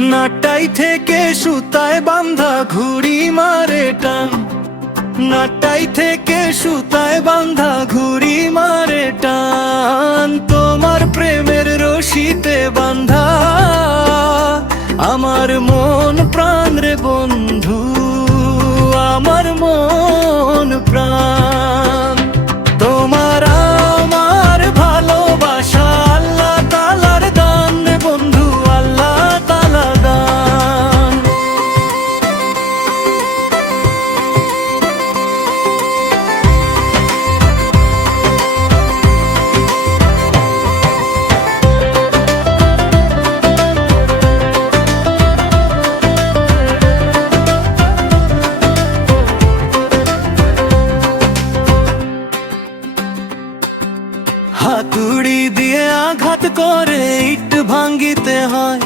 নাটাই থেকে সুতায় বান্ধা ঘুড়ি মারে টান, নাটাই থেকে সুতায় বান্ধা ঘুড়ি মারে টান। তোমার প্রেমের রশিতে বান্ধা আমার মন প্রাণ রে বন্ধু, আমার মন প্রাণ। তোমার আমার ভালোবাসা আল্লাহ তাআলার দান রে বন্ধু, আল্লাহ তাআলার দান। হাতুড়ি দিয়ে আঘাত করে ইট ভাঙ্গিতে হয়,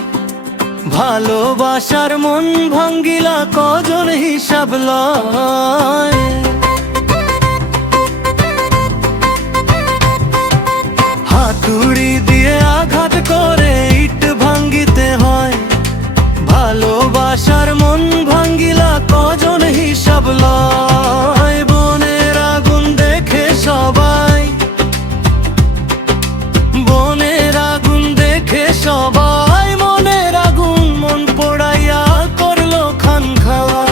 ভালোবাসার মন ভাঙ্গিলা কজন হিসাব লয়। হাতুড়ি দিয়ে আঘাত করে ইট ভাঙ্গিতে হয়, ভালোবাসার মন ভাঙ্গিলা কজন হিসাব লয়। বনের আগুন দেখে সবাই, বনের আগুন দেখে সবাই মনের আগুন মন পোড়াইয়া করলো খান খাওয়া।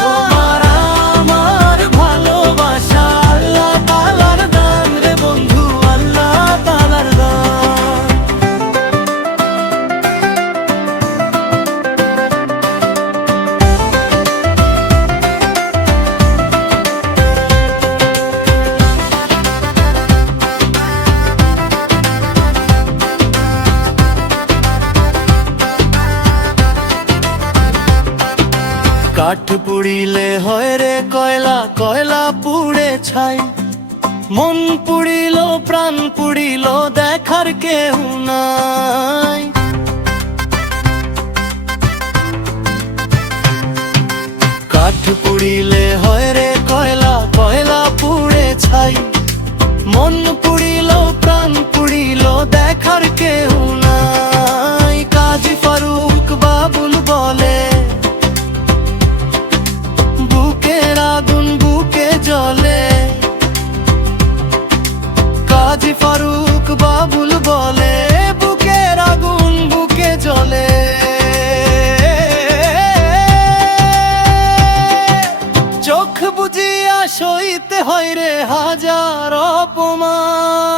তোমার আমার ভালোবাসা আল্লাহ তাআলার দান রে বন্ধু, আল্লাহ তাআলার দান। কাঠ পুড়িলে হয় রে কয়লা, কয়লা পুড়ে ছাই। মন পুড়িল প্রাণ পুড়িল দেখার কেউ নাই। কাঠ পুড়িলে হয় রে কয়লা, কয়লা পুড়ে ছাই। মন পুড়িল প্রাণ পুড়িল দেখার কেউ নাই। কাজী ফারুক বাবুল বলে বুকের আগুন বুকে জ্বলে। কাজী ফারুক বাবুল বলে বুকের আগুন বুকে জ্বলে। চোখ বুজিয়া সইতে হয় রে হাজার অপমান।